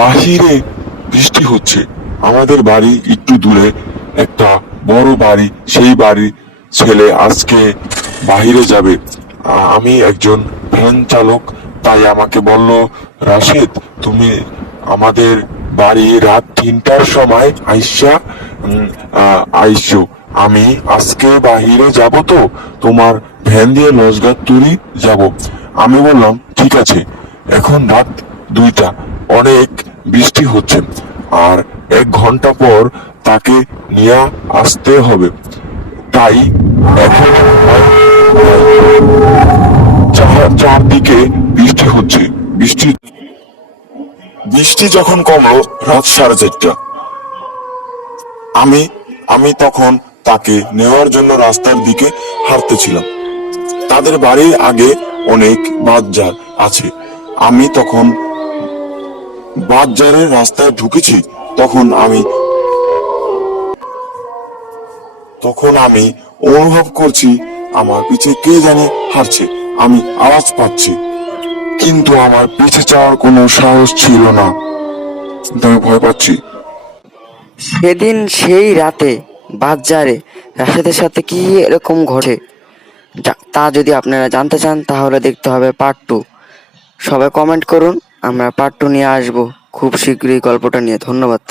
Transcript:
বাহিরে বৃষ্টি হচ্ছে। আমাদের বাড়ি একটু দূরে একটা বড় বাড়ি, সেই বাড়ির ছেলে আজকে বাহিরে যাবে। আমি একজন ভ্যান চালক, তাই আমাকে বলল, রাশেদ, তুমি আমাদের বাড়ি রাত 3টার সময় আইসো। আমি আজকে বাহিরে যাব, তো তোমার ভ্যান দিয়ে লজগার তুরি যাব। আমি বললাম, ঠিক আছে। এখন রাত 2টা, অনেক বৃষ্টি হচ্ছে, আর 1 ঘন্টা পর তাকে নিয়ে আসতে হবে। তাই এখন চারদিকে বৃষ্টি হচ্ছে। বৃষ্টি বৃষ্টি যখন কমলো রাত 4:30, আমি আমি তখন তাকে নেওয়ার জন্য রাস্তার দিকে হাঁটতেছিলাম। তাদের বাড়ির আগে অনেক বাজার আছে। আমি তখন বাজারের রাস্তায় ঢুকেছি। তখন আমি অনুভব করছি আমার পিছে কে জানি হাঁটছে। আমি আওয়াজ পাচ্ছি, কিন্তু আমার পিছে যাওয়ার কোনো সাহস ছিল না। আমি ভয় পাচ্ছি। সেদিন সেই রাতে বাজারে রাশেদের সাথে কি এরকম ঘটে তা যদি আপনারা জানতে চান, তাহলে দেখতে হবে পার্ট 2। সবাই কমেন্ট করুন, আমরা পার্ট 2 নিয়ে আসবো খুব শীঘ্রই গল্পটা নিয়ে। ধন্যবাদ।